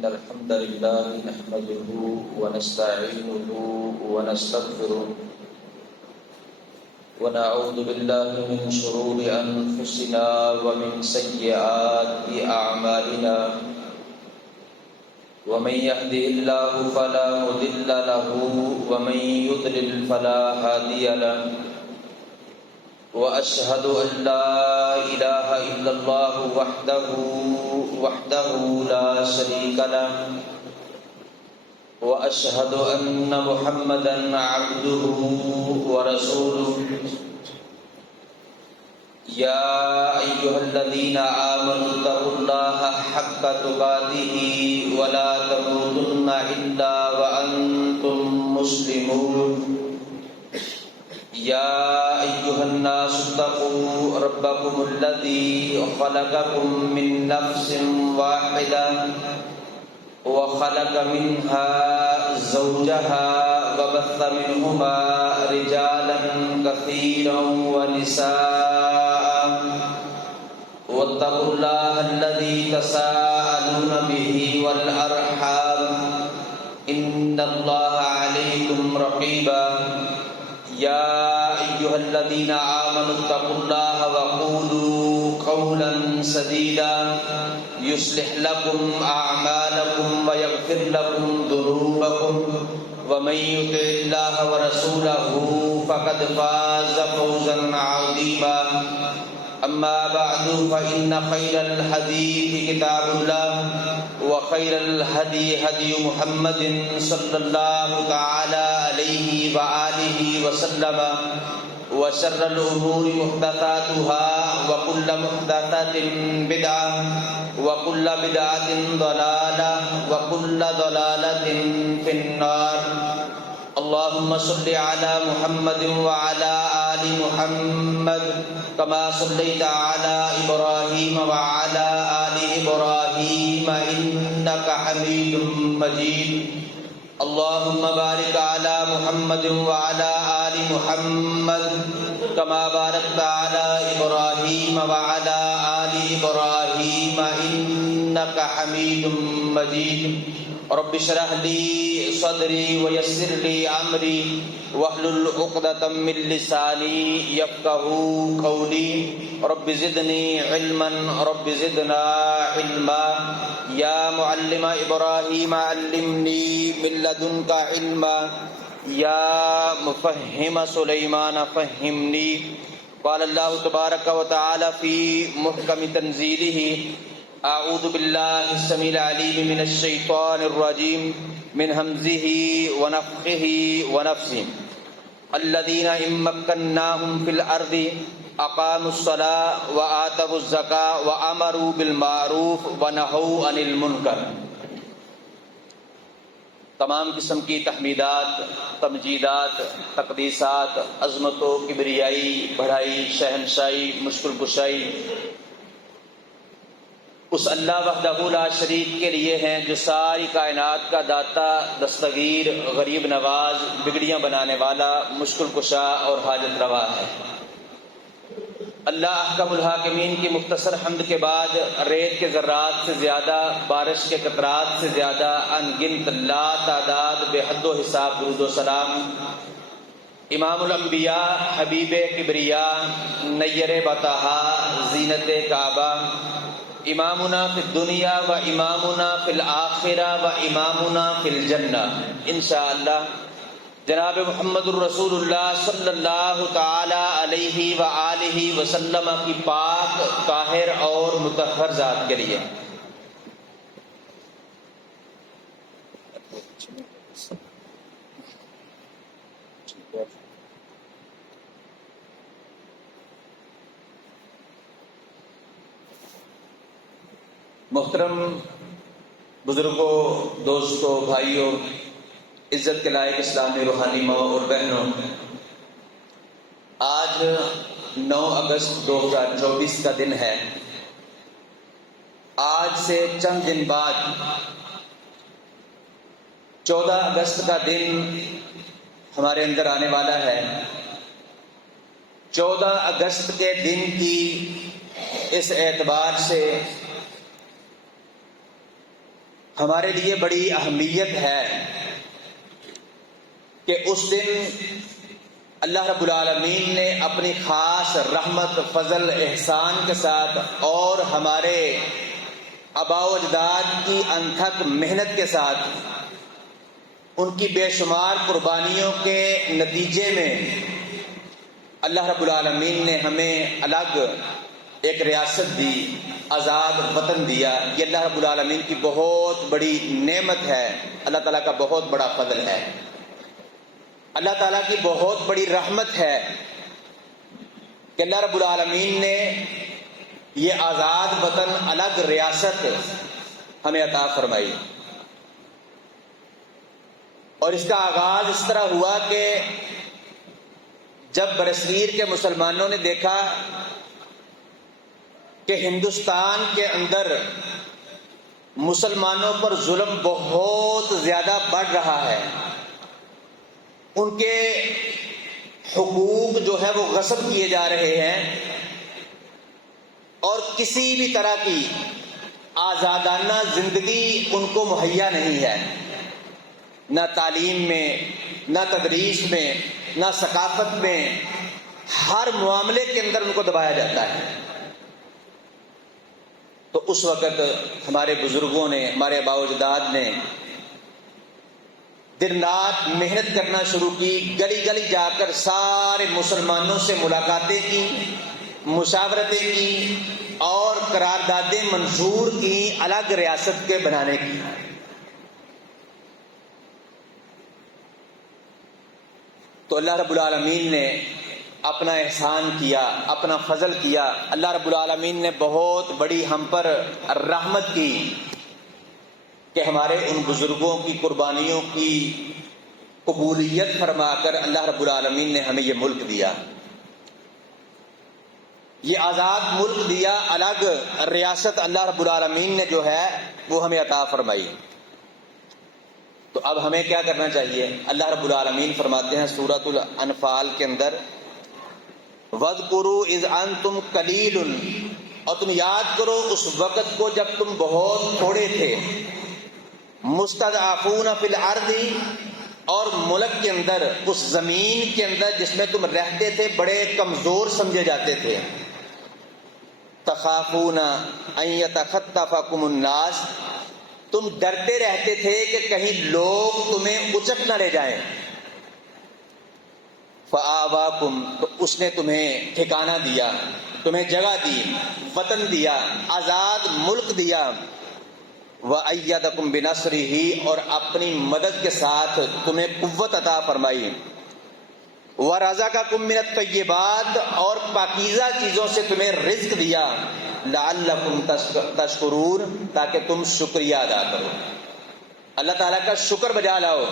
إن الحمد لله نحمده ونستعينه ونستغفره ونعوذ بالله من شرور أنفسنا ومن سيئات أعمالنا ومن يهده الله فلا مضل له ومن يضلل فلا هادي له وأشهد أن لا إله إلا الله وحده لا شريك له وأشهد أن محمدا عبده ورسوله يا أيها الذين آمنوا اتقوا الله حق تقاته ولا تموتن إلا وأنتم مسلمون يا أيها الناس اتقوا ربكم الذي خلقكم من نفس واحدة وخلق منها زوجها وبث منهما رجالا كثيرا ونساء واتقوا الله الذي تساءلون به والأرحام إن الله عليكم رقيبا يا أيها الذين آمنوا اتقوا الله وقولوا قولا سديدا يصلح لكم أعمالكم ويغفر لكم ذنوبكم ومن يطع الله ورسوله فقد فاز فوزا عظيما أما بعد فإن خير الحديث كتاب الله وخير الهدي هدي محمد صلى الله تعالى عليه وآله وسلم وشر الأمور محدثاتها وكل محدثة بدعة وكل بدعة ضلالة وكل ضلالة في النار اللهم صل على محمد وعلى آل محمد كما صليت على إبراهيم وعلى آل إبراهيم إنك حميد مجيد اللهم بارك على محمد وعلى آل محمد كما باركت على إبراهيم وعلى آل إبراهيم إنك حميد مجيد رب اشرح لي صدري ويسر لي أمري واحلل عقدة من لساني يفقهوا قولي رب زدني علما رب زدنا علما يا معلم إبراهيم علمني من لدنك علما يا مفهم سليمان فهمني قال الله تبارك وتعالى في محكم تنزيله أعوذ بالله السميع العليم من الشيطان الرجيم من همزه ونفخه ونفسه الذين إن مكناهم في الأرض أقاموا الصلاة وآتوا الزكاة وأمروا بالمعروف ونهوا عن المنكر۔ تمام قسم کی تحمیدات، تمجیدات، تقدیسات، عظمت و کبریائی، بڑھائی، شہنشاہی، مشکل کشائی اس اللہ وحدہ لا شریک کے لیے ہیں جو ساری کائنات کا داتا، دستگیر، غریب نواز، بگڑیاں بنانے والا، مشکل کشا اور حاجت روا ہے۔ اللہ احکم الحاکمین کی مختصر حمد کے بعد ریت کے ذرات سے زیادہ، بارش کے قطرات سے زیادہ، ان گنت لا تعداد بے حد و حساب درود و سلام امام الانبیاء، حبیب کبریا، نیر بطحا، زینت کعبہ، امامنا فی الدنیا و امامنا فی الآخرہ و امامنا فی الجنہ انشاءاللہ جناب محمد الرسول اللہ صلی اللہ تعالی علیہ وآلہ وسلم کی پاک، طاہر اور مطہر ذات کے لیے محترم بزرگوں، دوستوں، بھائیوں، عزت کے لائق اسلامی روحانی ماں اور بہنوں، آج 9 اگست 2024 کا دن ہے۔ آج سے چند دن بعد 14 اگست کا دن ہمارے اندر آنے والا ہے۔ 14 اگست کے دن کی اس اعتبار سے ہمارے لیے بڑی اہمیت ہے کہ اس دن اللہ رب العالمین نے اپنی خاص رحمت، فضل، احسان کے ساتھ اور ہمارے آباء و اجداد کی انتھک محنت کے ساتھ ان کی بے شمار قربانیوں کے نتیجے میں اللہ رب العالمین نے ہمیں الگ ایک ریاست دی، آزاد وطن دیا۔ یہ اللہ رب العالمین کی بہت بڑی نعمت ہے، اللہ تعالیٰ کا بہت بڑا فضل ہے، اللہ تعالیٰ کی بہت بڑی رحمت ہے کہ اللہ رب العالمین نے یہ آزاد وطن، الگ ریاست ہمیں عطا فرمائی۔ اور اس کا آغاز اس طرح ہوا کہ جب برصغیر کے مسلمانوں نے دیکھا کہ ہندوستان کے اندر مسلمانوں پر ظلم بہت زیادہ بڑھ رہا ہے، ان کے حقوق جو ہے وہ غصب کیے جا رہے ہیں، اور کسی بھی طرح کی آزادانہ زندگی ان کو مہیا نہیں ہے، نہ تعلیم میں، نہ تدریس میں، نہ ثقافت میں، ہر معاملے کے اندر ان کو دبایا جاتا ہے۔ تو اس وقت ہمارے بزرگوں نے، ہمارے آباء و اجداد نے دن رات محنت کرنا شروع کی، گلی گلی جا کر سارے مسلمانوں سے ملاقاتیں کی، مشاورتیں کی اور قراردادیں منظور کی الگ ریاست کے بنانے کی۔ تو اللہ رب العالمین نے اپنا احسان کیا، اپنا فضل کیا، اللہ رب العالمین نے بہت بڑی ہم پر رحمت کی کہ ہمارے ان بزرگوں کی قربانیوں کی قبولیت فرما کر اللہ رب العالمین نے ہمیں یہ ملک دیا، یہ آزاد ملک دیا، الگ ریاست اللہ رب العالمین نے جو ہے وہ ہمیں عطا فرمائی۔ تو اب ہمیں کیا کرنا چاہیے؟ اللہ رب العالمین فرماتے ہیں سورۃ الانفال کے اندر، وَاذْكُرُوا إِذْ أَنْتُمْ قَلِيلٌ، اور تم یاد کرو اس وقت کو جب تم بہت تھوڑے تھے، مُسْتَضْعَفُونَ فِي الْأَرْضِ، اور ملک کے اندر، اس زمین کے اندر جس میں تم رہتے تھے بڑے کمزور سمجھے جاتے تھے، تخافون ان یتخطفکم الناس، تم ڈرتے رہتے تھے کہ کہیں لوگ تمہیں اچک نہ لے جائیں، فآواکم، تو اس نے تمہیں ٹھکانہ دیا، تمہیں جگہ دی، وطن دیا، آزاد ملک دیا، وَأَيَّدَكُمْ بِنَصْرِهِ، اور اپنی مدد کے ساتھ تمہیں قوت عطا فرمائی، وَرَزَقَكُم مِّنَ الطَّيِّبَاتِ، اور پاکیزہ چیزوں سے تمہیں رزق دیا، لَعَلَّكُمْ تَشْكُرُونَ، تاکہ تم شکریہ ادا کرو، اللہ تعالیٰ کا شکر بجا لاؤ۔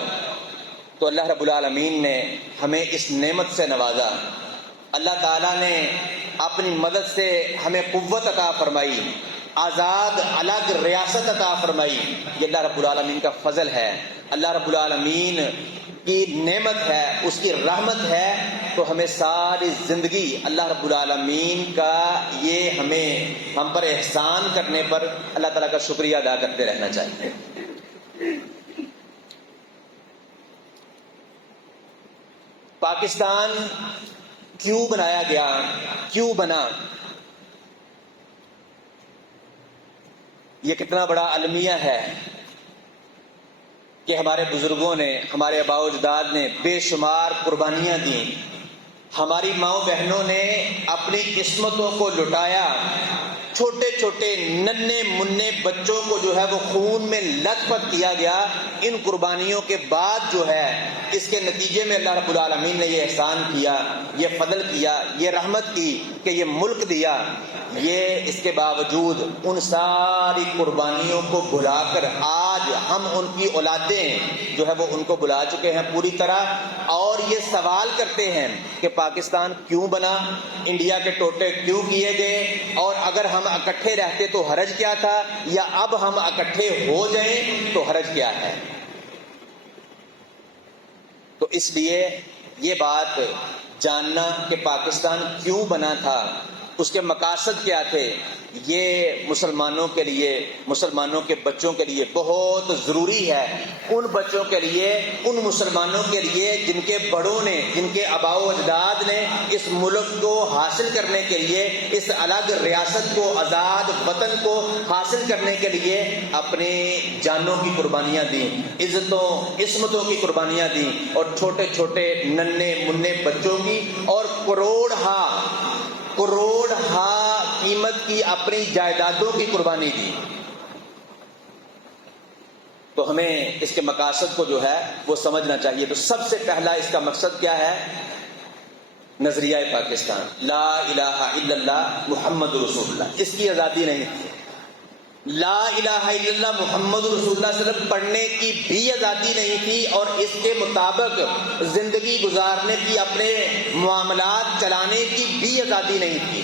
تو اللہ رب العالمین نے ہمیں اس نعمت سے نوازا، اللہ تعالیٰ نے اپنی مدد سے ہمیں قوت عطا فرمائی، آزاد الگ ریاست عطا فرمائی، یہ اللہ رب العالمین کا فضل ہے، اللہ رب العالمین کی نعمت ہے، اس کی رحمت ہے۔ تو ہمیں ساری زندگی اللہ رب العالمین کا یہ ہم پر احسان کرنے پر اللہ تعالیٰ کا شکریہ ادا کرتے رہنا چاہیے۔ پاکستان کیوں بنایا گیا، کیوں بنا، یہ کتنا بڑا المیہ ہے کہ ہمارے بزرگوں نے، ہمارے آباء و اجداد نے بے شمار قربانیاں دیں، ہماری ماؤں بہنوں نے اپنی قسمتوں کو لٹایا، چھوٹے چھوٹے ننھے منھے بچوں کو جو ہے وہ خون میں لت پت کیا گیا۔ ان قربانیوں کے بعد جو ہے اس کے نتیجے میں اللہ رب العالمین نے یہ احسان کیا، یہ فضل کیا، یہ رحمت کی کہ یہ ملک دیا۔ یہ اس کے باوجود ان ساری قربانیوں کو بھلا کر آج ہم ان کی اولادیں جو ہے وہ ان کو بھلا چکے ہیں پوری طرح، اور یہ سوال کرتے ہیں کہ پاکستان کیوں بنا، انڈیا کے ٹوٹے کیوں کیے گئے، اور اگر ہم اکٹھے رہتے تو حرج کیا تھا، یا اب ہم اکٹھے ہو جائیں تو حرج کیا ہے۔ تو اس لیے یہ بات جاننا کہ پاکستان کیوں بنا تھا، اس کے مقاصد کیا تھے، یہ مسلمانوں کے لیے، مسلمانوں کے بچوں کے لیے بہت ضروری ہے، ان بچوں کے لیے، ان مسلمانوں کے لیے جن کے بڑوں نے، جن کے آباء و اجداد نے اس ملک کو حاصل کرنے کے لیے، اس الگ ریاست کو، آزاد وطن کو حاصل کرنے کے لیے اپنی جانوں کی قربانیاں دیں، عزتوں عصمتوں کی قربانیاں دیں، اور چھوٹے چھوٹے ننھے منھے بچوں کی اور کروڑ ہا قیمت کی اپنی جائیدادوں کی قربانی دی۔ تو ہمیں اس کے مقاصد کو جو ہے وہ سمجھنا چاہیے۔ تو سب سے پہلا اس کا مقصد کیا ہے؟ نظریہ پاکستان، لا الہ الا اللہ محمد رسول اللہ، اس کی آزادی نہیں تھی۔ لا الہ الا اللہ محمد رسول اللہ صلی اللہ علیہ وسلم پڑھنے کی بھی آزادی نہیں تھی، اور اس کے مطابق زندگی گزارنے کی، اپنے معاملات چلانے کی بھی آزادی نہیں تھی۔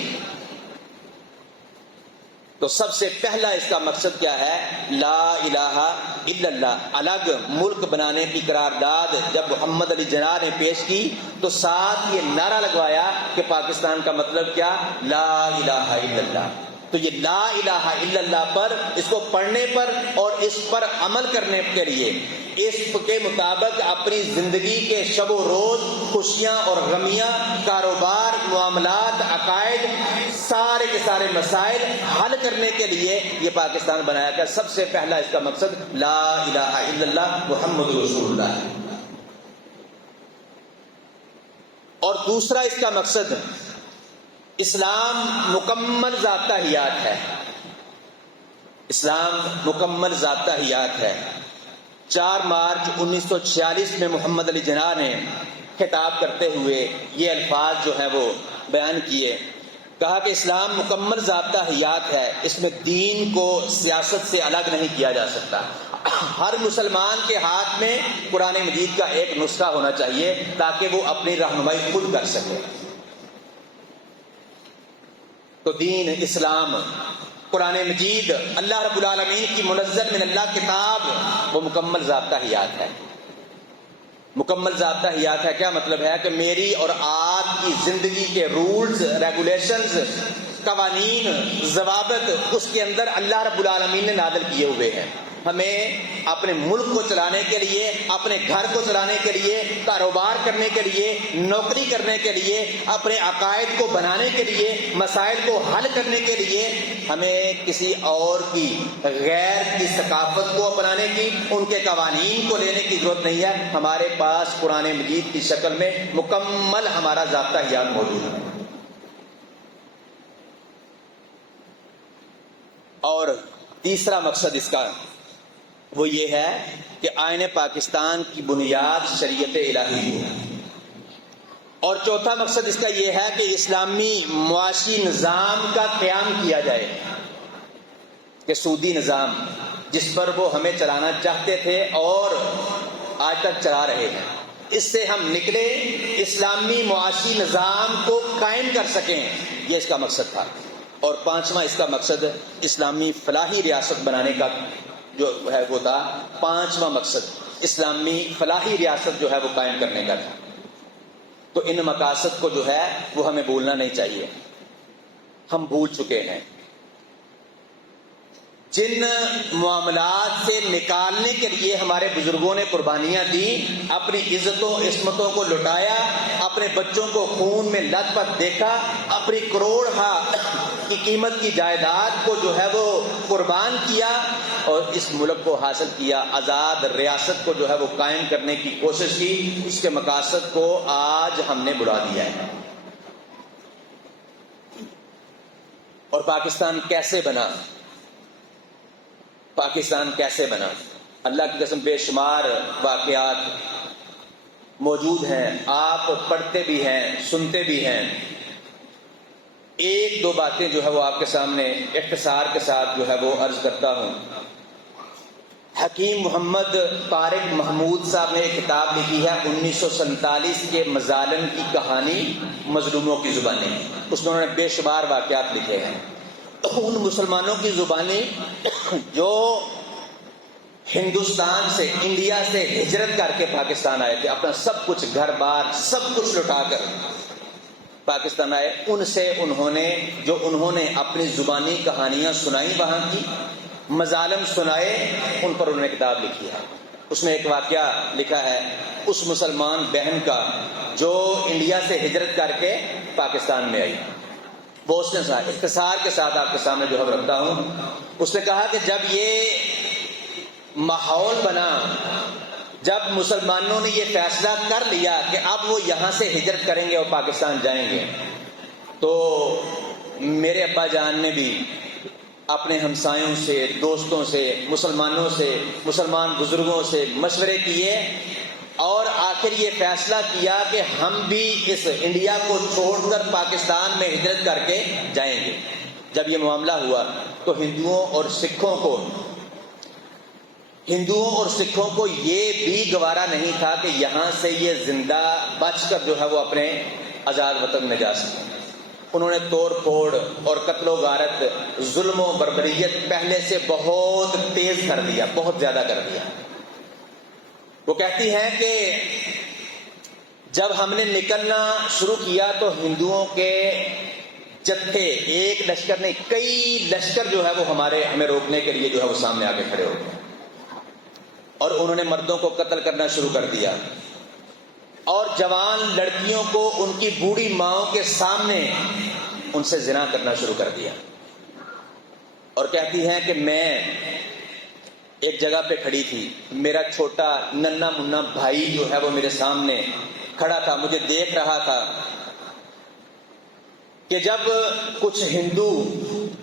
تو سب سے پہلا اس کا مقصد کیا ہے؟ لا الہ الا اللہ۔ الگ ملک بنانے کی قرارداد جب محمد علی جناح نے پیش کی تو ساتھ یہ نعرہ لگوایا کہ پاکستان کا مطلب کیا؟ لا الہ الا اللہ۔ تو یہ لا الہ الا اللہ پر، اس کو پڑھنے پر اور اس پر عمل کرنے کے لیے، اس کے مطابق اپنی زندگی کے شب و روز، خوشیاں اور غمیاں، کاروبار، معاملات، عقائد، سارے کے سارے مسائل حل کرنے کے لیے یہ پاکستان بنایا گیا۔ سب سے پہلا اس کا مقصد لا الہ الا اللہ محمد رسول اللہ ہے۔ اور دوسرا اس کا مقصد اسلام مکمل ضابطہ حیات ہے۔ اسلام مکمل ضابطہ حیات ہے۔ 4 مارچ 1946 میں محمد علی جناح نے خطاب کرتے ہوئے یہ الفاظ جو ہیں وہ بیان کیے، کہا کہ اسلام مکمل ضابطہ حیات ہے، اس میں دین کو سیاست سے الگ نہیں کیا جا سکتا۔ ہر مسلمان کے ہاتھ میں قرآن مجید کا ایک نسخہ ہونا چاہیے تاکہ وہ اپنی رہنمائی خود کر سکے۔ تو دین اسلام، قرآن مجید، اللہ رب العالمین کی منزل من اللہ کتاب، وہ مکمل ضابطہ حیات ہے۔ مکمل ضابطہ حیات ہے کیا مطلب ہے؟ کہ میری اور آپ کی زندگی کے رولز، ریگولیشنز، قوانین، ضوابط اس کے اندر اللہ رب العالمین نے نازل کیے ہوئے ہیں۔ ہمیں اپنے ملک کو چلانے کے لیے، اپنے گھر کو چلانے کے لیے، کاروبار کرنے کے لیے، نوکری کرنے کے لیے، اپنے عقائد کو بنانے کے لیے، مسائل کو حل کرنے کے لیے ہمیں کسی اور کی، غیر کی ثقافت کو اپنانے کی، ان کے قوانین کو لینے کی ضرورت نہیں ہے۔ ہمارے پاس قرآن مجید کی شکل میں مکمل ہمارا ضابطہ حیات موجود ہے۔ اور تیسرا مقصد اس کا وہ یہ ہے کہ آئین پاکستان کی بنیاد شریعت الہی ہے۔ اور چوتھا مقصد اس کا یہ ہے کہ اسلامی معاشی نظام کا قیام کیا جائے، کہ سودی نظام جس پر وہ ہمیں چلانا چاہتے تھے اور آج تک چلا رہے ہیں، اس سے ہم نکلے، اسلامی معاشی نظام کو قائم کر سکیں، یہ اس کا مقصد تھا۔ اور پانچواں اس کا مقصد اسلامی فلاحی ریاست بنانے کا جو ہے وہ تھا۔ پانچواں مقصد اسلامی فلاحی ریاست جو ہے وہ قائم کرنے کا تھا۔ تو ان مقاصد کو جو ہے وہ ہمیں بھولنا نہیں چاہیے، ہم بھول چکے ہیں۔ جن معاملات سے نکالنے کے لیے ہمارے بزرگوں نے قربانیاں دیں، اپنی عزتوں عصمتوں کو لٹایا، اپنے بچوں کو خون میں لت پت دیکھا، اپنی کروڑ ہا کی قیمت کی جائیداد کو جو ہے وہ قربان کیا اور اس ملک کو حاصل کیا، آزاد ریاست کو جو ہے وہ قائم کرنے کی کوشش کی، اس کے مقاصد کو آج ہم نے بلا دیا ہے۔ اور پاکستان کیسے بنا؟ پاکستان کیسے بنا؟ اللہ کی قسم بے شمار واقعات موجود ہیں، آپ پڑھتے بھی ہیں، سنتے بھی ہیں۔ ایک دو باتیں جو ہے وہ آپ کے سامنے اختصار کے ساتھ جو ہے وہ عرض کرتا ہوں۔ حکیم محمد طارق محمود صاحب نے ایک کتاب لکھی ہے 1947 کے مظالم کی کہانی مظلوموں کی زبانیں، اس میں انہوں نے بے شمار واقعات لکھے ہیں۔ ان مسلمانوں کی زبانیں جو ہندوستان سے، انڈیا سے ہجرت کر کے پاکستان آئے تھے، اپنا سب کچھ، گھر بار سب کچھ لٹا کر، پاکستان آئے ان سے انہوں نے اپنی زبانی کہانیاں سنائی وہاں کی، مظالم سنائے، ان پر انہوں نے کتاب لکھی ہے۔ اس میں ایک واقعہ لکھا ہے اس مسلمان بہن کا جو انڈیا سے ہجرت کر کے پاکستان میں آئی۔ وہ اس نے اختصار کے ساتھ آپ کے سامنے جو ہے رکھتا ہوں۔ اس نے کہا کہ جب یہ ماحول بنا، جب مسلمانوں نے یہ فیصلہ کر لیا کہ اب وہ یہاں سے ہجرت کریں گے اور پاکستان جائیں گے، تو میرے ابا جان نے بھی اپنے ہمسایوں سے، دوستوں سے، مسلمانوں سے، مسلمان بزرگوں سے مشورے کیے اور آخر یہ فیصلہ کیا کہ ہم بھی اس انڈیا کو چھوڑ کر پاکستان میں ہجرت کر کے جائیں گے۔ جب یہ معاملہ ہوا تو ہندوؤں اور سکھوں کو یہ بھی گوارا نہیں تھا کہ یہاں سے یہ زندہ بچ کر جو ہے وہ اپنے آزاد وطن میں جا سکیں۔ انہوں نے توڑ پھوڑ اور قتل و غارت، ظلم و بربریت پہلے سے بہت تیز کر دیا، بہت زیادہ کر دیا۔ وہ کہتی ہیں کہ جب ہم نے نکلنا شروع کیا تو ہندوؤں کے جتھے، ایک لشکر نہیں کئی لشکر جو ہے وہ ہمیں روکنے کے لیے جو ہے وہ سامنے آ کے کھڑے ہو گئے، اور انہوں نے مردوں کو قتل کرنا شروع کر دیا اور جوان لڑکیوں کو ان کی بوڑھی ماؤں کے سامنے ان سے زنا کرنا شروع کر دیا۔ اور کہتی ہیں کہ میں ایک جگہ پہ کھڑی تھی، میرا چھوٹا ننا منا بھائی جو ہے وہ میرے سامنے کھڑا تھا، مجھے دیکھ رہا تھا کہ جب کچھ ہندو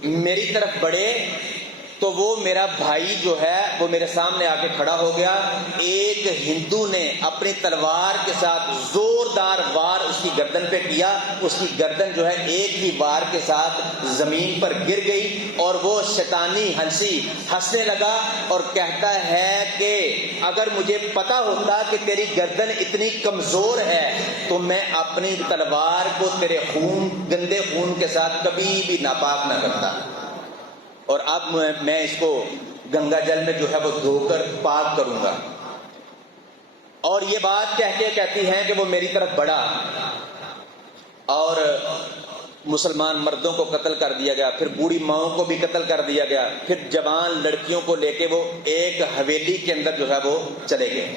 میری طرف بڑھے تو وہ میرا بھائی جو ہے وہ میرے سامنے آ کے کھڑا ہو گیا۔ ایک ہندو نے اپنی تلوار کے ساتھ زوردار وار اس کی گردن پہ کیا، اس کی گردن جو ہے ایک ہی وار کے ساتھ زمین پر گر گئی، اور وہ شیطانی ہنسنے لگا اور کہتا ہے کہ اگر مجھے پتا ہوتا کہ تیری گردن اتنی کمزور ہے تو میں اپنی تلوار کو تیرے گندے خون کے ساتھ کبھی بھی ناپاک نہ کرتا، اور اب میں اس کو گنگا جل میں جو ہے وہ دھو کر پاک کروں گا۔ اور یہ بات کہہ کے کہتی ہیں کہ وہ میری طرف بڑھا اور مسلمان مردوں کو قتل کر دیا گیا، پھر بوڑھی ماؤں کو بھی قتل کر دیا گیا، پھر جوان لڑکیوں کو لے کے وہ ایک حویلی کے اندر جو ہے وہ چلے گئے،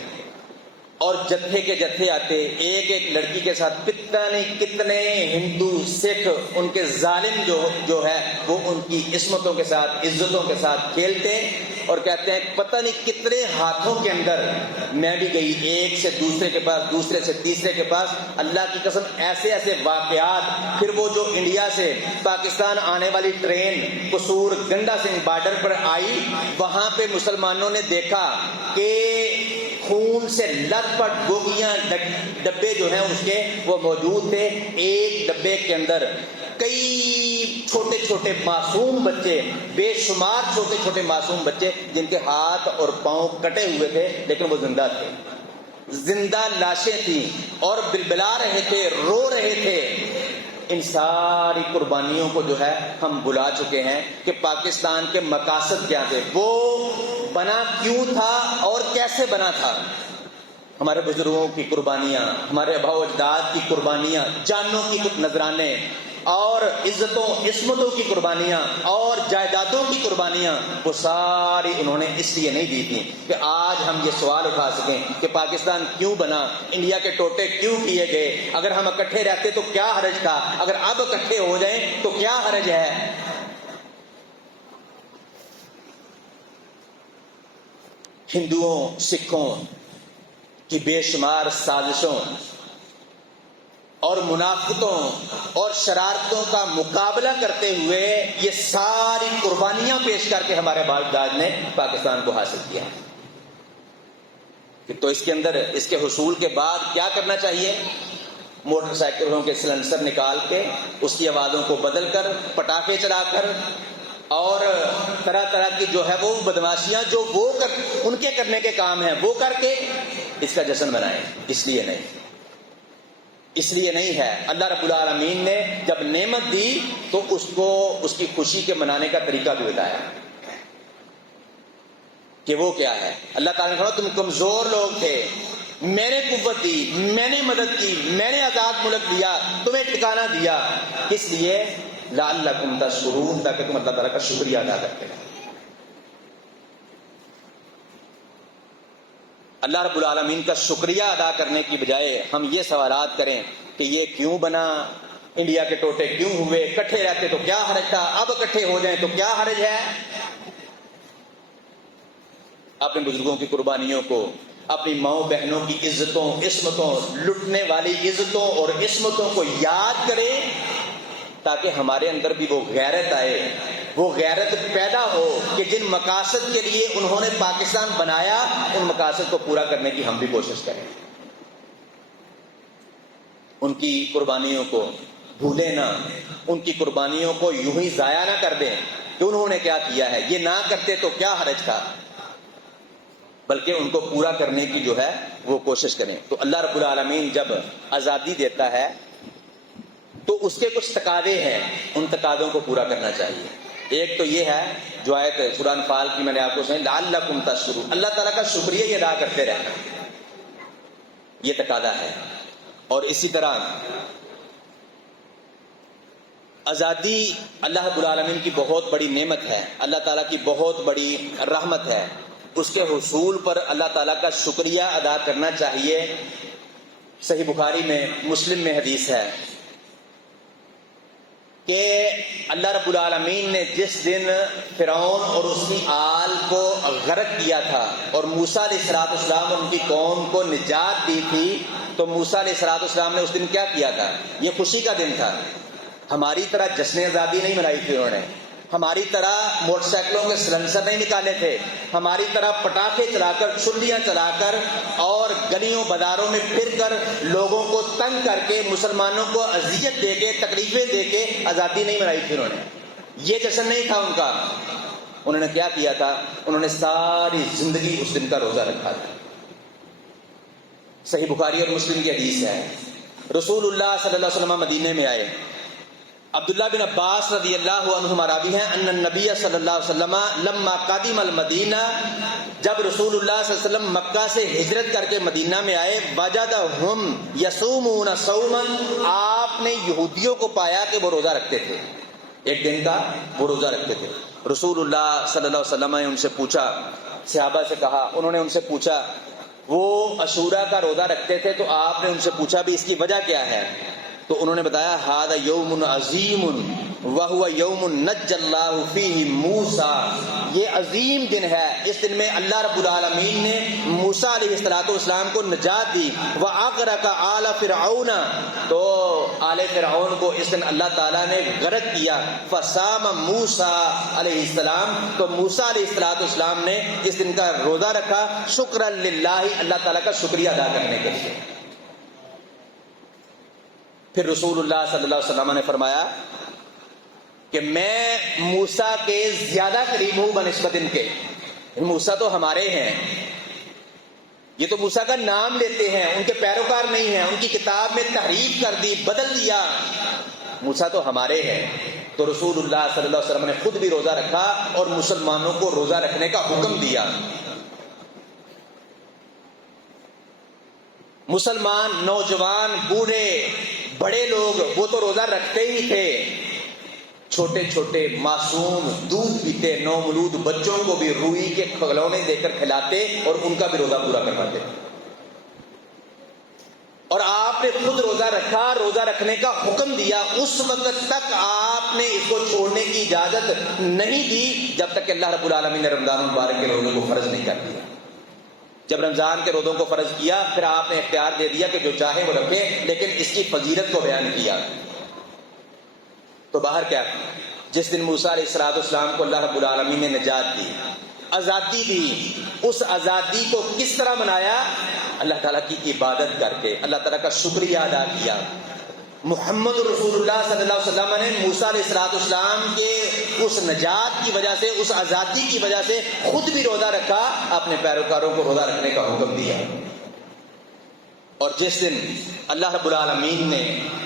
اور جتھے کے جتھے آتے، ایک ایک لڑکی کے ساتھ پتہ نہیں کتنے ہندو سکھ ان کے ظالم جو ہے وہ ان کی عصمتوں کے ساتھ، عزتوں کے ساتھ کھیلتے، اور کہتے ہیں پتہ نہیں کتنے ہاتھوں کے اندر میں بھی گئی، ایک سے دوسرے کے پاس، دوسرے سے تیسرے کے پاس۔ اللہ کی قسم ایسے ایسے واقعات۔ پھر وہ جو انڈیا سے پاکستان آنے والی ٹرین قصور گنڈا سنگھ بارڈر پر آئی، وہاں پہ مسلمانوں نے دیکھا کہ خون سے لت پٹ بوگیاں، ڈبے جو ہیں اس کے وہ موجود تھے۔ ایک ڈبے کے اندر کئی چھوٹے چھوٹے معصوم بچے، بے شمار چھوٹے چھوٹے معصوم بچے جن کے ہاتھ اور پاؤں کٹے ہوئے تھے لیکن وہ زندہ تھے، زندہ لاشیں تھیں اور بلبلا رہے تھے، رو رہے تھے۔ ان ساری قربانیوں کو جو ہے ہم بلا چکے ہیں کہ پاکستان کے مقاصد کیا تھے، وہ بنا کیوں تھا اور کیسے بنا تھا۔ ہمارے بزرگوں کی قربانیاں، ہمارے آباء و اجداد کی قربانیاں، جانوں کی نذرانے اور عزتوں عصمتوں کی قربانیاں اور جائیدادوں کی قربانیاں، وہ ساری انہوں نے اس لیے نہیں دی تھی کہ آج ہم یہ سوال اٹھا سکیں کہ پاکستان کیوں بنا، انڈیا کے ٹوٹے کیوں کیے گئے، اگر ہم اکٹھے رہتے تو کیا حرج تھا، اگر اب اکٹھے ہو جائیں تو کیا حرج ہے۔ ہندوؤں سکھوں کی بے شمار سازشوں اور منافقتوں اور شرارتوں کا مقابلہ کرتے ہوئے یہ ساری قربانیاں پیش کر کے ہمارے باپ نے پاکستان کو حاصل کیا۔ تو اس کے اندر اس کے حصول کے بعد کیا کرنا چاہیے؟ موٹر سائیکلوں کے سلنسر نکال کے اس کی آوازوں کو بدل کر، پٹاخے چلا کر اور طرح طرح کی جو ہے وہ بدماشیاں جو وہ ان کے کرنے کے کام ہیں وہ کر کے اس کا جشن منائیں۔ اس لیے نہیں ہے۔ اللہ رب العالمین نے جب نعمت دی تو اس کی خوشی کے منانے کا طریقہ بھی بتایا کہ وہ کیا ہے۔ اللہ تعالیٰ نے کہا تم کمزور لوگ تھے، میں نے قوت دی، میں نے مدد کی، میں نے آزاد ملک دیا، تمہیں ٹھکانہ دیا، اس لیے لعلکم تشکرون، تاکہ تم اللہ تعالیٰ کا شکریہ ادا کرتے رہو۔ اللہ رب العالمین کا شکریہ ادا کرنے کی بجائے ہم یہ سوالات کریں کہ یہ کیوں بنا، انڈیا کے ٹوٹے کیوں ہوئے، اکٹھے رہتے تو کیا حرج تھا، اب اکٹھے ہو جائیں تو کیا حرج ہے۔ اپنے بزرگوں کی قربانیوں کو، اپنی ماؤں بہنوں کی عزتوں عصمتوں، لٹنے والی عزتوں اور عصمتوں کو یاد کریں، تاکہ ہمارے اندر بھی وہ غیرت آئے، وہ غیرت پیدا ہو کہ جن مقاصد کے لیے انہوں نے پاکستان بنایا، ان مقاصد کو پورا کرنے کی ہم بھی کوشش کریں۔ ان کی قربانیوں کو بھولیں نہ، ان کی قربانیوں کو یوں ہی ضائع نہ کر دیں کہ انہوں نے کیا کیا ہے، یہ نہ کرتے تو کیا حرج تھا، بلکہ ان کو پورا کرنے کی جو ہے وہ کوشش کریں۔ تو اللہ رب العالمین جب آزادی دیتا ہے تو اس کے کچھ تقاضے ہیں، ان تقاضوں کو پورا کرنا چاہیے۔ ایک تو یہ ہے جو آیت سورہ انفال کی میں نے آپ کو سنائی، لعلکم تشکرون، اللہ تعالیٰ کا شکریہ یہ ادا کرتے رہنا، یہ تقاضا ہے۔ اور اسی طرح آزادی اللہ رب العالمین کی بہت بڑی نعمت ہے، اللہ تعالیٰ کی بہت بڑی رحمت ہے، اس کے حصول پر اللہ تعالیٰ کا شکریہ ادا کرنا چاہیے۔ صحیح بخاری میں، مسلم میں حدیث ہے کہ اللہ رب العالمین نے جس دن فرعون اور اس کی آل کو غرق کیا تھا اور موسیٰ علیہ السلام اور ان کی قوم کو نجات دی تھی، تو موسیٰ علیہ السلام نے اس دن کیا کیا تھا؟ یہ خوشی کا دن تھا۔ ہماری طرح جشن آزادی نہیں منائی تھی انہوں نے، ہماری طرح موٹر سائیکلوں کے سلنسر نہیں نکالے تھے، ہماری طرح پٹاخے چلا کر، چھریاں چلا کر اور گلیوں بازاروں میں پھر کر لوگوں کو تنگ کر کے، مسلمانوں کو اذیت دے کے، تکلیفیں دے کے آزادی نہیں منائی تھی انہوں نے، یہ جشن نہیں تھا ان کا۔ انہوں نے کیا کیا تھا؟ انہوں نے ساری زندگی اس دن کا روزہ رکھا تھا۔ صحیح بخاری اور مسلم کی حدیث ہے، رسول اللہ صلی اللہ علیہ وسلم مدینے میں آئے، عبداللہ بن عباس رضی اللہ عنہما راوی ہیں، ان النبی صلی اللہ علیہ وسلم لما قدم المدینہ، جب رسول اللہ صلی اللہ علیہ وسلم مکہ سے ہجرت کر کے مدینہ میں آئے، وجدہم یصومون صوما، آپ نے یہودیوں کو پایا کہ وہ روزہ رکھتے تھے، ایک دن کا وہ روزہ رکھتے تھے۔ رسول اللہ صلی اللہ علیہ وسلم نے ان سے پوچھا، صحابہ سے کہا، انہوں نے ان سے پوچھا وہ عاشورہ کا روزہ رکھتے تھے، تو آپ نے ان سے پوچھا بھی اس کی وجہ کیا ہے؟ تو انہوں نے بتایا، ھذا یوم عظیم وہو یوم نجی اللہ فیہ موسیٰ، یہ عظیم دن ہے، اس دن میں اللہ رب العالمین نے موسیٰ علیہ السلام کو نجات دی، وَأَغْرَقَ آلَ فِرْعَوْنَ، تو آل فرعون کو اس دن اللہ تعالیٰ نے غرق کیا، فَصَامَ موسیٰ علیہ السلام، تو موسیٰ علیہ السلام نے اس دن کا روزہ رکھا، شکرا للہ، اللہ تعالیٰ کا شکریہ ادا کرنے کے لیے۔ پھر رسول اللہ صلی اللہ علیہ وسلم نے فرمایا کہ میں موسیٰ کے زیادہ قریب ہوں بنسبت ان کے، موسیٰ تو ہمارے ہیں، یہ تو موسیٰ کا نام لیتے ہیں، ان کے پیروکار نہیں ہیں، ان کی کتاب میں تحریف کر دی، بدل دیا، موسیٰ تو ہمارے ہیں۔ تو رسول اللہ صلی اللہ علیہ وسلم نے خود بھی روزہ رکھا اور مسلمانوں کو روزہ رکھنے کا حکم دیا۔ مسلمان نوجوان بوڑھے بڑے لوگ وہ تو روزہ رکھتے ہی تھے، چھوٹے چھوٹے معصوم دودھ پیتے نومولود بچوں کو بھی روئی کے کھلونے دے کر کھلاتے اور ان کا بھی روزہ پورا کرواتے، اور آپ نے خود روزہ رکھا، روزہ رکھنے کا حکم دیا، اس وقت تک آپ نے اس کو چھوڑنے کی اجازت نہیں دی جب تک کہ اللہ رب العالمین نے رمضان المبارک کے روزوں کو فرض نہیں کر دیا۔ جب رمضان کے روزوں کو فرض کیا پھر آپ نے اختیار دے دیا کہ جو چاہے وہ رکھے، لیکن اس کی فضیلت کو بیان کیا۔ تو باہر کیا، جس دن موسیٰ علیہ السلام کو اللہ رب العالمین نے نجات دی، آزادی دی، اس آزادی کو کس طرح منایا؟ اللہ تعالیٰ کی عبادت کر کے، اللہ تعالیٰ کا شکریہ ادا کیا۔ محمد رسول اللہ صلی اللہ علیہ وسلم نے موسیٰ علیہ السلام کے اس نجات کی وجہ سے، اس آزادی کی وجہ سے خود بھی روزہ رکھا، اپنے پیروکاروں کو روزہ رکھنے کا حکم دیا۔ اور جس دن اللہ رب العالمین نے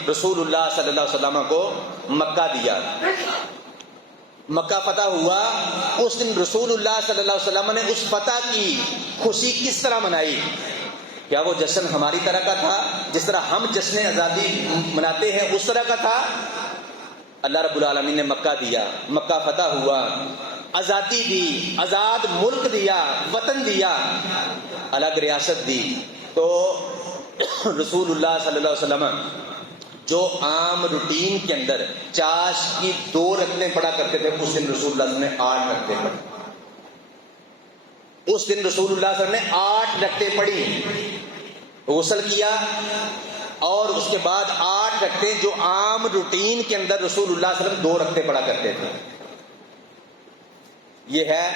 رسول اللہ صلی اللہ علیہ وسلم کو مکہ دیا، مکہ فتح ہوا، اس دن رسول اللہ صلی اللہ علیہ وسلم نے اس فتح کی خوشی کس طرح منائی؟ کیا وہ جشن ہماری طرح کا تھا؟ جس طرح ہم جشن آزادی مناتے ہیں اس طرح کا تھا؟ اللہ رب العالمین نے مکہ دیا، مکہ فتح ہوا، آزادی دی، آزاد ملک دیا، وطن دیا، الگ ریاست دی. تو رسول اللہ صلی اللہ علیہ وسلم جو عام روٹین کے اندر چاش کی 2 رکعتیں پڑھا کرتے تھے، اس دن رسول اللہ صلی اللہ علیہ وسلم نے 8 رکعتیں پڑھی. اس دن رسول اللہ صلی اللہ علیہ وسلم نے 8 رکعتیں پڑھی، غسل کیا، اور اس کے بعد 8 رکعتیں جو عام روٹین کے اندر رسول اللہ صلی اللہ علیہ وسلم 2 رکعتیں پڑھا کرتے تھے. یہ ہے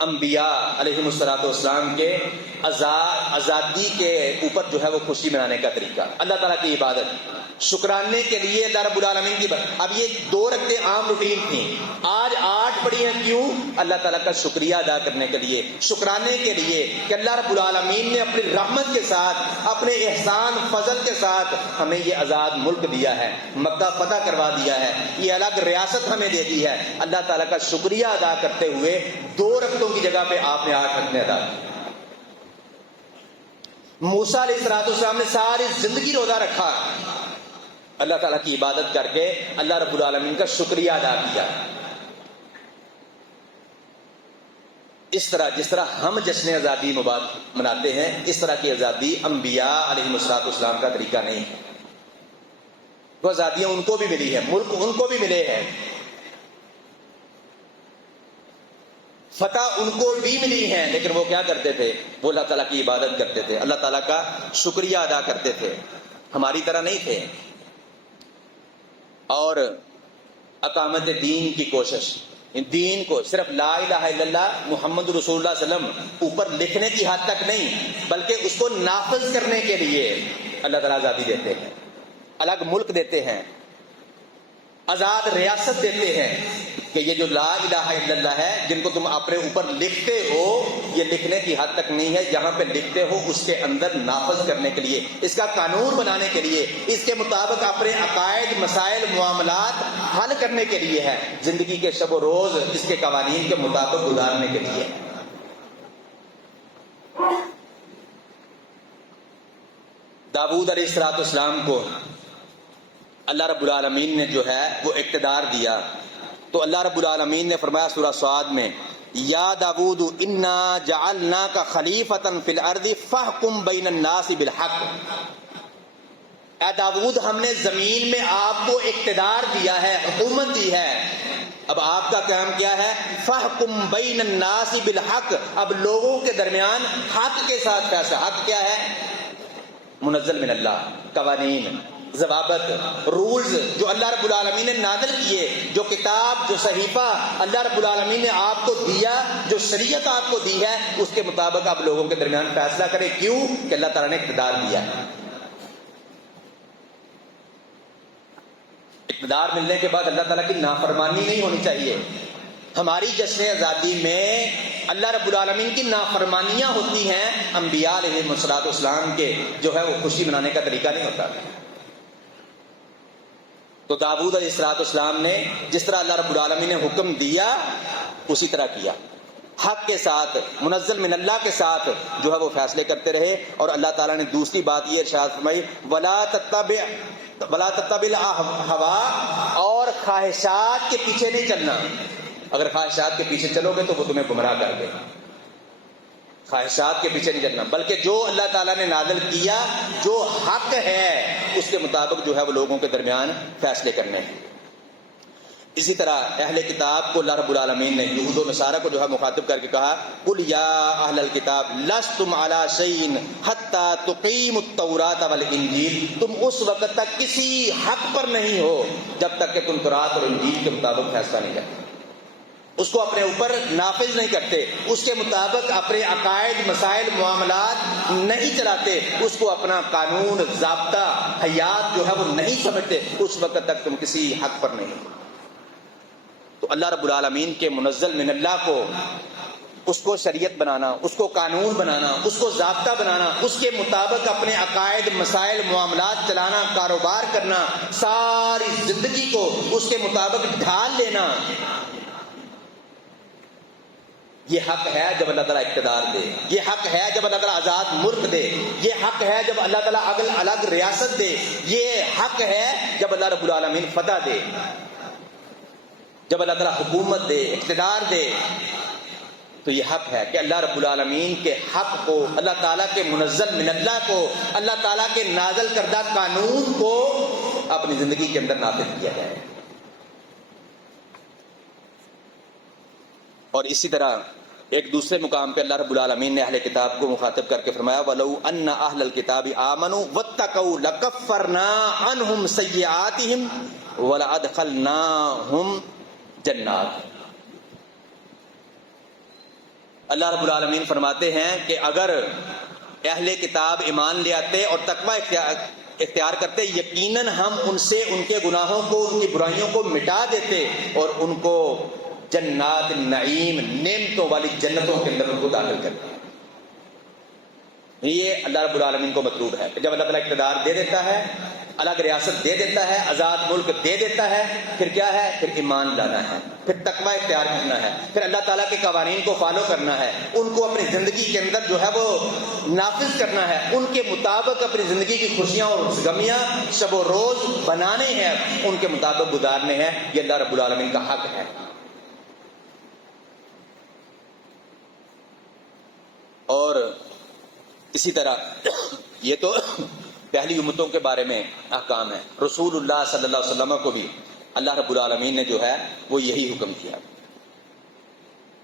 انبیاء علیہم الصلوۃ والسلام کے آزادی کے اوپر جو ہے وہ خوشی منانے کا طریقہ. اللہ تعالیٰ کی عبادت شکرانے کے لیے اللہ رب العالمین کی اب یہ 2 رکعتیں عام روٹین تھیں، آج 8 پڑھی ہیں. کیوں؟ اللہ تعالیٰ کا شکریہ ادا کرنے کے لیے، شکرانے کے لیے کہ اللہ رب العالمین نے اپنی رحمت کے ساتھ، اپنے احسان فضل کے ساتھ ہمیں یہ آزاد ملک دیا ہے، مکہ فتح کروا دیا ہے، یہ الگ ریاست ہمیں دے دی ہے. اللہ تعالیٰ کا شکریہ ادا کرتے ہوئے 2 رکعتوں کی جگہ پہ آپ نے 8 رکعتیں ادا کی. موسیٰ علیہ السلام نے ساری زندگی روزہ رکھا، اللہ تعالیٰ کی عبادت کر کے اللہ رب العالمین کا شکریہ ادا کیا. اس طرح جس طرح ہم جشن آزادی مناتے ہیں، اس طرح کی آزادی انبیاء علیہ السلام کا طریقہ نہیں ہے. وہ آزادیاں ان کو بھی ملی ہے، ملک ان کو بھی ملے ہیں، فتح ان کو بھی ملی ہیں، لیکن وہ کیا کرتے تھے؟ وہ اللہ تعالیٰ کی عبادت کرتے تھے، اللہ تعالیٰ کا شکریہ ادا کرتے تھے، ہماری طرح نہیں تھے. اور اقامت دین کی کوشش، دین کو صرف لا الہ الا اللہ محمد رسول اللہ صلی اللہ علیہ وسلم اوپر لکھنے کی حد تک نہیں، بلکہ اس کو نافذ کرنے کے لیے اللہ تعالیٰ آزادی دیتے ہیں، الگ ملک دیتے ہیں، آزاد ریاست دیتے ہیں کہ یہ جو لا الہ الا اللہ ہے جن کو تم اپنے اوپر لکھتے ہو، یہ لکھنے کی حد تک نہیں ہے، جہاں پہ لکھتے ہو اس کے اندر نافذ کرنے کے لیے، اس کا قانون بنانے کے لیے، اس کے مطابق اپنے عقائد، مسائل، معاملات حل کرنے کے لیے ہے، زندگی کے شب و روز اس کے قوانین کے مطابق گزارنے کے لیے. داؤد علیہ السلام کو اللہ رب العالمین نے جو ہے وہ اقتدار دیا، تو اللہ رب العالمین نے فرمایا سورہ صاد میں، یا داؤد انا جعلناک خلیفۃ فی الارض فاحکم بین الناس بالحق. اے داؤد، ہم نے زمین میں آپ کو اقتدار دیا ہے، حکومت دی ہے، اب آپ کا کام کیا ہے؟ فاحکم بین الناس بالحق. اب لوگوں کے درمیان حق کے ساتھ فیصلہ. حق کیا ہے؟ منزل من اللہ، قوانین، ضوابط، رولز جو اللہ رب العالمین نے نازل کیے، جو کتاب، جو صحیفہ اللہ رب العالمین نے آپ کو دیا، جو شریعت آپ کو دی ہے، اس کے مطابق آپ لوگوں کے درمیان فیصلہ کریں. کیوں؟ کہ اللہ تعالیٰ نے اقتدار دیا ہے. اقتدار ملنے کے بعد اللہ تعالیٰ کی نافرمانی نہیں ہونی چاہیے. ہماری جشن آزادی میں اللہ رب العالمین کی نافرمانیاں ہوتی ہیں، انبیاء علیہ السلام کے جو ہے وہ خوشی منانے کا طریقہ نہیں ہوتا. تو داؤد علیہ السلام نے جس طرح اللہ رب العالمین نے حکم دیا اسی طرح کیا، حق کے ساتھ، منزل من اللہ کے ساتھ جو ہے وہ فیصلے کرتے رہے. اور اللہ تعالیٰ نے دوسری بات یہ ارشاد فرمائی، ولا تتبع الہوا، اور خواہشات کے پیچھے نہیں چلنا. اگر خواہشات کے پیچھے چلو گے تو وہ تمہیں گمراہ کر دے. خواہشات کے پیچھے نہیں چلنا، بلکہ جو اللہ تعالیٰ نے نازل کیا، جو حق ہے، اس کے مطابق جو ہے وہ لوگوں کے درمیان فیصلے کرنے ہیں. اسی طرح اہل کتاب کو اللہ رب العالمین نے، یہود و نصارہ کو جو ہے مخاطب کر کے کہا، قل یا اہل الکتاب لستم علی شیء حتی تقیموا التوراۃ والانجیل. تم اس وقت تک کسی حق پر نہیں ہو جب تک کہ تم تورات اور انجیل کے مطابق فیصلہ نہیں کرتے، اس کو اپنے اوپر نافذ نہیں کرتے، اس کے مطابق اپنے عقائد، مسائل، معاملات نہیں چلاتے، اس کو اپنا قانون، ضابطہ، حیات جو ہے وہ نہیں سمجھتے، اس وقت تک تم کسی حق پر نہیں ہو. تو اللہ رب العالمین کے منزل من اللہ کو، اس کو شریعت بنانا، اس کو قانون بنانا، اس کو ضابطہ بنانا، اس کے مطابق اپنے عقائد، مسائل، معاملات چلانا، کاروبار کرنا، ساری زندگی کو اس کے مطابق ڈھال لینا، یہ حق ہے جب اللہ تعالیٰ اقتدار دے، یہ حق ہے جب اللہ تعالیٰ آزاد ملک دے، یہ حق ہے جب اللہ تعالیٰ الگ ریاست دے، یہ حق ہے جب اللہ رب العالمین فتح دے، جب اللہ تعالیٰ حکومت دے، اقتدار دے۔ تو یہ حق ہے کہ اللہ رب العالمین کے حق کو، اللہ تعالیٰ کے منزل من اللہ کو، اللہ تعالیٰ کے نازل کردہ قانون کو اپنی زندگی کے اندر نافذ کیا جائے۔ اور اسی طرح ایک دوسرے مقام پہ اللہ رب العالمین نے اہل کتاب کو مخاطب کر کے فرمایا وَلَوْ أَنَّ أَهْلَ الْكِتَابِ آمَنُوا وَاتَّقَوْا لَكَفَّرْنَا عَنْهُمْ سَيِّئَاتِهِمْ وَلَأَدْخَلْنَاهُمْ جَنَّاتٍ۔ اللہ رب العالمین فرماتے ہیں کہ اگر اہل کتاب ایمان لے آتے اور تقوی اختیار کرتے، یقیناً ہم ان سے ان کے گناہوں کو، ان کی برائیوں کو مٹا دیتے اور ان کو جنات نعیم، نعمتوں والی جنتوں کے اندر ان کو داخل کرتے۔ یہ اللہ رب العالمین کو مطلوب ہے کہ جب اللہ تعالیٰ اقتدار دے دیتا ہے، الگ ریاست دے دیتا ہے، آزاد ملک دے دیتا ہے، پھر کیا ہے؟ پھر ایمان لانا ہے، پھر تقوی اختیار کرنا ہے، پھر اللہ تعالیٰ کے قوانین کو فالو کرنا ہے، ان کو اپنی زندگی کے اندر جو ہے وہ نافذ کرنا ہے، ان کے مطابق اپنی زندگی کی خوشیاں اور غمیاں شب و روز بنانے ہیں، ان کے مطابق گزارنے ہیں۔ یہ اللہ رب العالمین کا حق ہے۔ اور اسی طرح یہ تو پہلی امتوں کے بارے میں احکام ہے، رسول اللہ صلی اللہ علیہ وسلم کو بھی اللہ رب العالمین نے جو ہے وہ یہی حکم کیا۔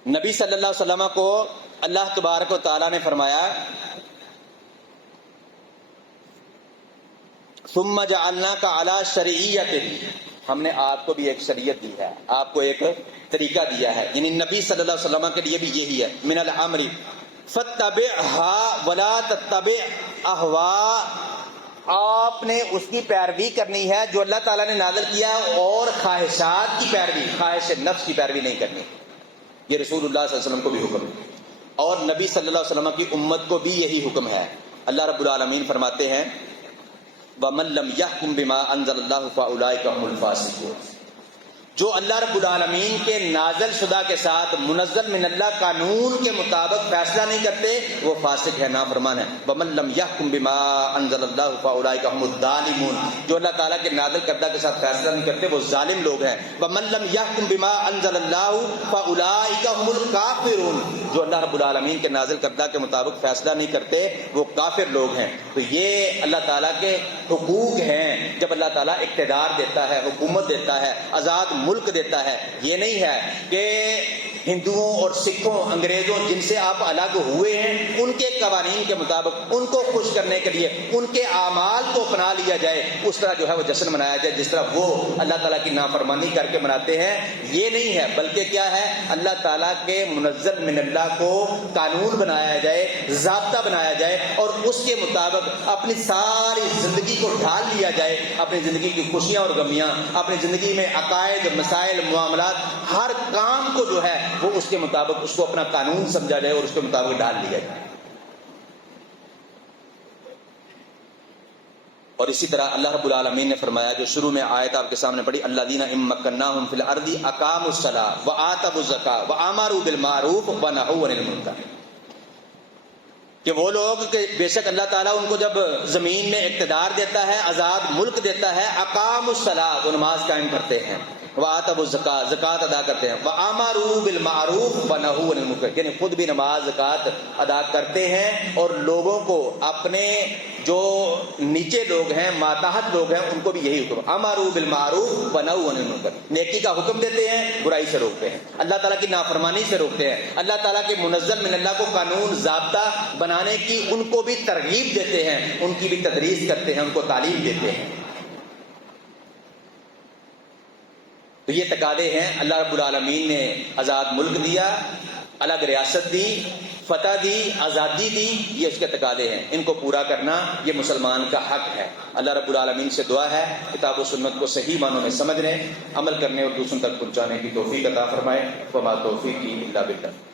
نبی صلی اللہ علیہ وسلم کو اللہ تبارک و تعالیٰ نے فرمایا ثم جعلناک علی شرعیۃ، ہم نے آپ کو بھی ایک شریعت دی ہے، آپ کو ایک طریقہ دیا ہے، یعنی نبی صلی اللہ علیہ وسلم کے لیے بھی یہی ہے، من الامر فاتبعها ولا تتبع اهواء، آپ نے اس کی پیروی کرنی ہے جو اللہ تعالیٰ نے نازل کیا، اور خواہشات کی پیروی، خواہش نفس کی پیروی نہیں کرنی۔ یہ رسول اللہ صلی اللہ علیہ وسلم کو بھی حکم ہے، اور نبی صلی اللہ علیہ وسلم کی امت کو بھی یہی حکم ہے۔ اللہ رب العالمین فرماتے ہیں وَمَن لَّمْ يَحْكُم بِمَا أَنزَلَ اللَّهُ فَأُولَٰئِكَ هُمُ الْفَاسِقُونَ، جو اللہ رب العالمین کے نازل شدہ کے ساتھ منزل من اللہ قانون کے مطابق فیصلہ نہیں کرتے، وہ فاسق ہے، نافرمان ہے۔ وَمَن لَّمْ يَحْكُم بِمَا أَنزَلَ اللَّهُ فَأُولَٰئِكَ هُمُ الظَّالِمُونَ، جو اللہ تعالیٰ کے نازل کردہ کے ساتھ فیصلہ نہیں کرتے وہ ظالم لوگ ہیں۔ وَمَن لَّمْ يَحْكُم بِمَا أَنزَلَ اللَّهُ فَأُولَٰئِكَ هُمُ الْكَافِرُونَ، جو اللہ رب العالمین کے نازل کردہ کے مطابق فیصلہ نہیں کرتے وہ کافر لوگ ہیں۔ تو یہ اللہ تعالیٰ کے حقوق ہیں جب اللہ تعالیٰ اقتدار دیتا ہے، حکومت دیتا ہے، آزاد ملک دیتا ہے۔ یہ نہیں ہے کہ ہندوؤں اور سکھوں، انگریزوں جن سے آپ الگ ہوئے ہیں، ان کے قوانین کے مطابق ان کو خوش کرنے کے لیے ان کے اعمال کو اپنا لیا جائے، اس طرح جو ہے وہ جشن منایا جائے جس طرح وہ اللہ تعالیٰ کی نافرمانی کر کے مناتے ہیں۔ یہ نہیں ہے، بلکہ کیا ہے؟ اللہ تعالیٰ کے منزل من اللہ کو قانون بنایا جائے، ضابطہ بنایا جائے، اور اس کے مطابق اپنی ساری زندگی کو ڈھال لیا جائے، اپنی زندگی کی خوشیاں اور غمیاں، اپنی زندگی میں عقائد، مسائل، معاملات، ہر کام کو جو ہے وہ اس کے مطابق اس کو اپنا قانون سمجھا جائے اور اس کے مطابق ڈال لیا جائے۔ اور اسی طرح اللہ رب العالمین نے فرمایا، جو شروع میں آیت آپ کے سامنے پڑھی، الذین ان مکناہم فی الارض اقاموا الصلاۃ وآتوا الزکاۃ وامروا بالمعروف ونہوا عن المنکر، کہ وہ لوگ کہ بے شک اللہ تعالیٰ ان کو جب زمین میں اقتدار دیتا ہے، آزاد ملک دیتا ہے، اقاموا الصلاۃ، وہ نماز قائم کرتے ہیں، وآتوا الزکاۃ، زکوٰۃ ادا کرتے ہیں، وامروا بالمعروف ونہوا عن المنکر، یعنی خود بھی نماز زکوٰۃ ادا کرتے ہیں اور لوگوں کو، اپنے جو نیچے لوگ ہیں، ماتحت لوگ ہیں، ان کو بھی یہی حکم، امروا بالمعروف ونہوا عن المنکر، نیکی کا حکم دیتے ہیں، برائی سے روکتے ہیں، اللہ تعالیٰ کی نافرمانی سے روکتے ہیں، اللہ تعالیٰ کے منزل من اللہ کو قانون ضابطہ بنانے کی ان کو بھی ترغیب دیتے ہیں، ان کی بھی تدریس کرتے ہیں، ان کو تعلیم دیتے ہیں۔ تو یہ تقاضے ہیں۔ اللہ رب العالمین نے آزاد ملک دیا، الگ ریاست دی، فتح دی، آزادی دی، یہ اس کے تقاضے ہیں، ان کو پورا کرنا یہ مسلمان کا حق ہے۔ اللہ رب العالمین سے دعا ہے کتاب و سنت کو صحیح معنوں میں سمجھنے، عمل کرنے اور دوسروں تک پہنچانے کی توفیق عطا فرمائے۔ وما توفیقی الا باللہ۔